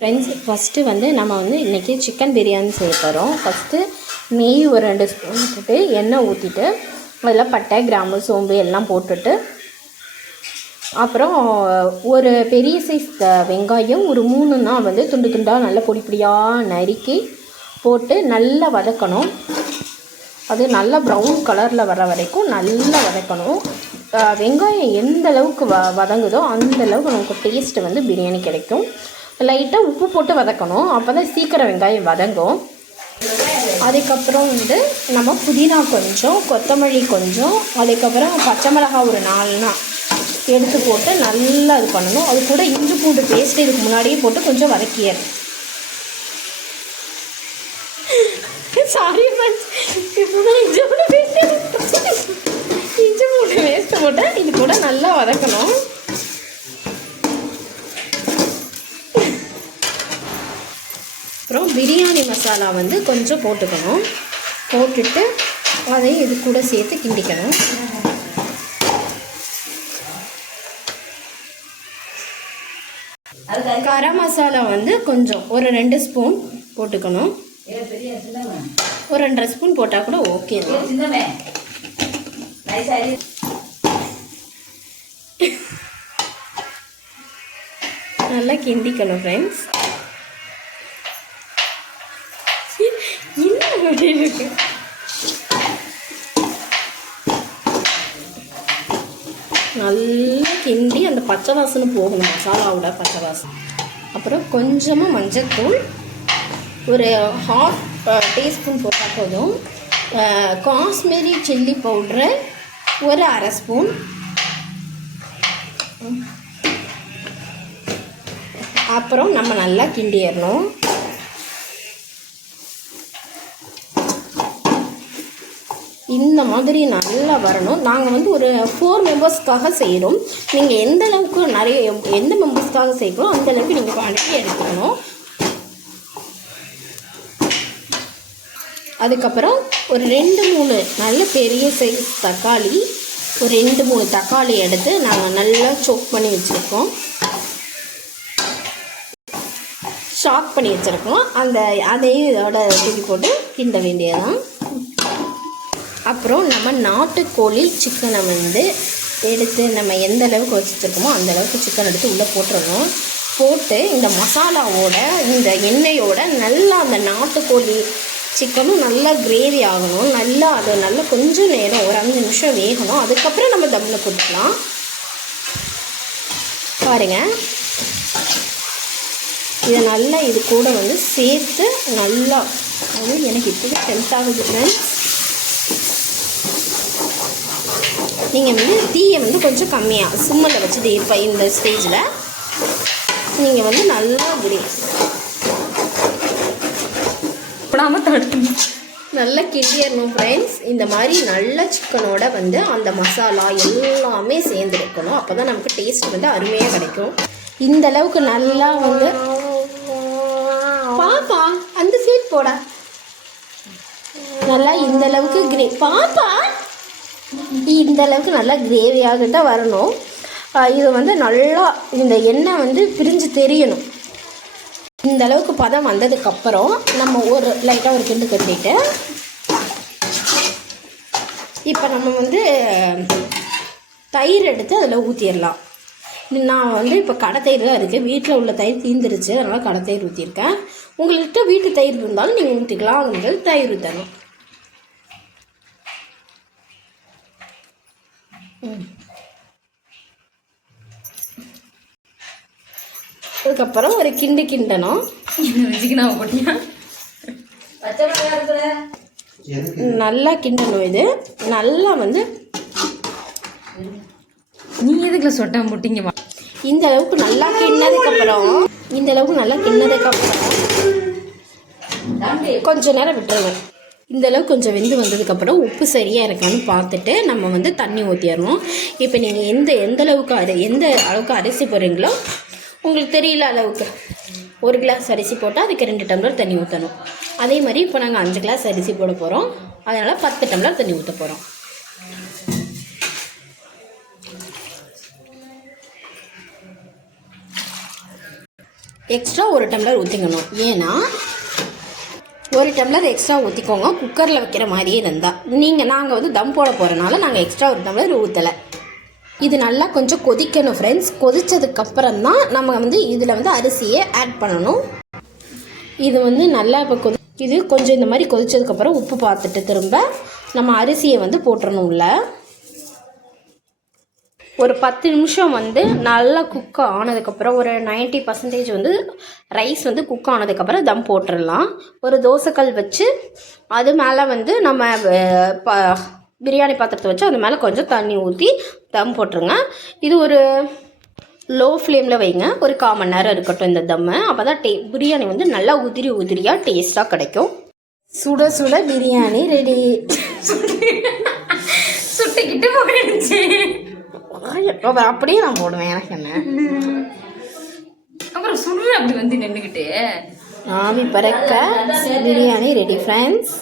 Friends, first வந்து நம்ம வந்து இன்றைக்கி சிக்கன் பிரியாணி செய்ய போகிறோம். ஃபஸ்ட்டு நெய் ஒரு 2 ஸ்பூன் போட்டு எண்ணெய் ஊற்றிட்டு அதில் பட்டை, கிராம்பு, சோம்பு எல்லாம் போட்டுட்டு அப்புறம் ஒரு பெரிய சைஸ் வெங்காயம் ஒரு 3 வந்து துண்டு துண்டாக நல்லா பொடி பொடியாக நறுக்கி போட்டு நல்லா வதக்கணும். அது நல்லா ப்ரௌன் கலரில் வர வரைக்கும் நல்லா வதக்கணும். வெங்காயம் எந்த அளவுக்கு வதங்குதோ அந்த அளவுக்கு நமக்கு டேஸ்ட்டு வந்து பிரியாணி கிடைக்கும். லைட்டாக உப்பு போட்டு வதக்கணும், அப்போ தான் சீக்கிரம் வெங்காயம் வதங்கும். அதுக்கப்புறம் வந்து நம்ம புதினா கொஞ்சம், கொத்தமல்லி கொஞ்சம், அதுக்கப்புறம் பச்சை மிளகாய் ஒரு 4 எடுத்து போட்டு நல்லா இது பண்ணணும். அது கூட இஞ்சி பூண்டு பேஸ்ட்டு இதுக்கு முன்னாடியே போட்டு கொஞ்சம் வதக்கியது. சாரி ஃப்ரெண்ட்ஸ், இப்போ தான் இஞ்சி பூண்டு பேஸ்ட்டு போட்டு இது கூட நல்லா வதக்கணும். அப்புறம் பிரியாணி மசாலா வந்து கொஞ்சம் போட்டுக்கணும். போட்டுட்டு அதையும் இது கூட சேர்த்து கிண்டிக்கணும். கரம் மசாலா வந்து கொஞ்சம் ஒரு 2 ஸ்பூன் போட்டுக்கணும். ஒரு 2.5 ஸ்பூன் போட்டால் கூட ஓகே தான். நல்லா கிண்டிக்கணும் ஃப்ரெண்ட்ஸ். இருக்கு நல்லா கிண்டி அந்த பச்சை வாசனை போகணும், மசாலாவோட பச்சை வாசனை. அப்புறம் கொஞ்சமாக மஞ்சள்தூள் ஒரு 1/2 டீஸ்பூன் போட்டால் போதும். காஷ்மீரி சில்லி பவுட்ரு ஒரு 1/2 ஸ்பூன். அப்புறம் நம்ம நல்லா கிண்டிடணும். இந்த மாதிரி நல்லா வரணும். நாங்கள் வந்து ஒரு 4 மெம்பர்ஸ்க்காக செய்கிறோம். நீங்கள் எந்த அளவுக்கு எந்த மெம்பர்ஸ்க்காக செய்கிறோம் அந்த அளவுக்கு நீங்கள் குவான்டிட்டி எடுத்துக்கணும். அதுக்கப்புறம் ஒரு 2-3 நல்ல பெரிய சைஸ் தக்காளி, ஒரு 2-3 தக்காளி எடுத்து நாங்கள் நல்லா சாப் பண்ணி வச்சுருக்கோம். அதையும் இதோட தூக்கி போட்டு கிண்ட வேண்டியதான். அப்புறம் நம்ம நாட்டுக்கோழி சிக்கனை வந்து எடுத்து நம்ம எந்த அளவுக்கு வச்சுருக்கோமோ அந்த அளவுக்கு சிக்கன் எடுத்து உள்ளே போட்டுடணும். போட்டு இந்த மசாலாவோட இந்த எண்ணெயோட நல்லா அந்த நாட்டுக்கோழி சிக்கனும் நல்லா கிரேவி ஆகணும். நல்லா கொஞ்சம் நேரம் ஒரு 5 நிமிஷம் வேகணும். அதுக்கப்புறம் நம்ம தம்மில் போட்டுக்கலாம். பாருங்கள், இதை நல்லா இது கூட வந்து சேர்த்து நல்லா எனக்கு இப்போது டெம்ட் ஆகுது ஃப்ரெண்ட்ஸ். நீங்கள் வந்து தீயை வந்து கொஞ்சம் கம்மியாக சிம்மில் வச்சுட்டு இப்போ இந்த ஸ்டேஜில் நீங்கள் வந்து நல்லா நல்லா கிண்டிடணும் ஃப்ரெண்ட்ஸ். இந்த மாதிரி நல்ல சிக்கனோட வந்து அந்த மசாலா எல்லாமே சேர்ந்துருக்கணும். அப்போ தான் நமக்கு டேஸ்ட் வந்து அருமையாக கிடைக்கும். இந்த அளவுக்கு நல்லா வந்து பாப்பா அந்த சைட் போட நல்லா இந்த அளவுக்கு பாப்பா இந்த அளவுக்கு நல்லா கிரேவியாகிட்ட வரணும். இது வந்து நல்லா இந்த எண்ணெய் வந்து பிரிஞ்சு தெரியணும். இந்த அளவுக்கு பதம் வந்ததுக்கப்புறம் நம்ம ஒரு லைட்டாக ஒரு கிண்டு கட்டிட்டு இப்போ நம்ம வந்து தயிர் எடுத்து அதில் ஊற்றிடலாம். நான் வந்து இப்போ கடை தயிர் தான் இருக்குது. வீட்டில் உள்ள தயிர் தீந்துருச்சு, அதனால் கடை தயிர் ஊற்றிருக்கேன். உங்கள்கிட்ட வீட்டு தயிர் இருந்தாலும் நீங்கள் ஊற்றிக்கலாம். அவங்களுக்கு தயிர் ஊற்றணும். அதுக்கப்புறம் ஒரு கிண்டணும். நல்லா கிண்டணும். இது நல்லா வந்து நீ எதுக்குல சொட்டா முட்டிங்க. இந்த அளவுக்கு நல்லா கிண்ணதுக்கப்புறம் கொஞ்ச நேரம் விட்டுருவேன். இந்த அளவுக்கு கொஞ்சம் வெந்து வந்ததுக்கப்புறம் உப்பு சரியாக இருக்கான்னு பார்த்துட்டு நம்ம வந்து தண்ணி ஊற்றிடணும். இப்போ நீங்கள் எந்த அளவுக்கு அரிசி போடுறீங்களோ உங்களுக்கு தெரியல அளவுக்கு 1 கிளாஸ் அரிசி போட்டால் அதுக்கு 2 டம்ளர் தண்ணி ஊற்றணும். அதே மாதிரி இப்போ நாங்கள் 5 கிளாஸ் அரிசி போட போகிறோம். அதனால் 10 டம்ளர் தண்ணி ஊற்ற போகிறோம். எக்ஸ்ட்ரா 1 டம்ளர் ஊற்றிக்கணும். ஏன்னா 1 டம்ளர் எக்ஸ்ட்ரா ஊற்றிக்கோங்க குக்கரில் வைக்கிற மாதிரியே இருந்தால். நாங்கள் வந்து தம் போட போகிறனால நாங்கள் எக்ஸ்ட்ரா 1 டம்ளர் ஊற்றலை. இது நல்லா கொஞ்சம் கொதிக்கணும் ஃப்ரெண்ட்ஸ். கொதித்ததுக்கப்புறம் தான் நம்ம வந்து இதில் வந்து அரிசியை ஆட் பண்ணணும். இது வந்து நல்லா இப்போ இது கொஞ்சம் இந்த மாதிரி கொதித்ததுக்கப்புறம் உப்பு பார்த்துட்டு திரும்ப நம்ம அரிசியை வந்து போட்டுறணும் உள்ள. ஒரு 10 நிமிஷம் வந்து நல்லா குக் ஆனதுக்கப்புறம் ஒரு 90% வந்து ரைஸ் வந்து குக் ஆனதுக்கப்புறம் தம் போட்டுடலாம். ஒரு தோசைக்கல் வச்சு அது மேலே வந்து நம்ம பிரியாணி பாத்திரத்தை வச்சு அது மேலே கொஞ்சம் தண்ணி ஊற்றி தம் போட்டுருங்க. இது ஒரு லோ ஃப்ளேமில் வைங்க. ஒரு 1/4 மணி நேரம் இருக்கட்டும் இந்த தம்மை. அப்போ தான் பிரியாணி வந்து நல்லா உதிரியாக டேஸ்ட்டாக கிடைக்கும். சுட சுட பிரியாணி ரெடி. சுட்டுக்கிட்டு போயிடுச்சு. அப்படியே நான் போடுவேன். எனக்கு என்ன அப்புறம் சுடுற அப்படி வந்து நின்றுக்கிட்டு ஆவி பறக்க பிரியாணி ரெடி ஃப்ரெண்ட்ஸ்.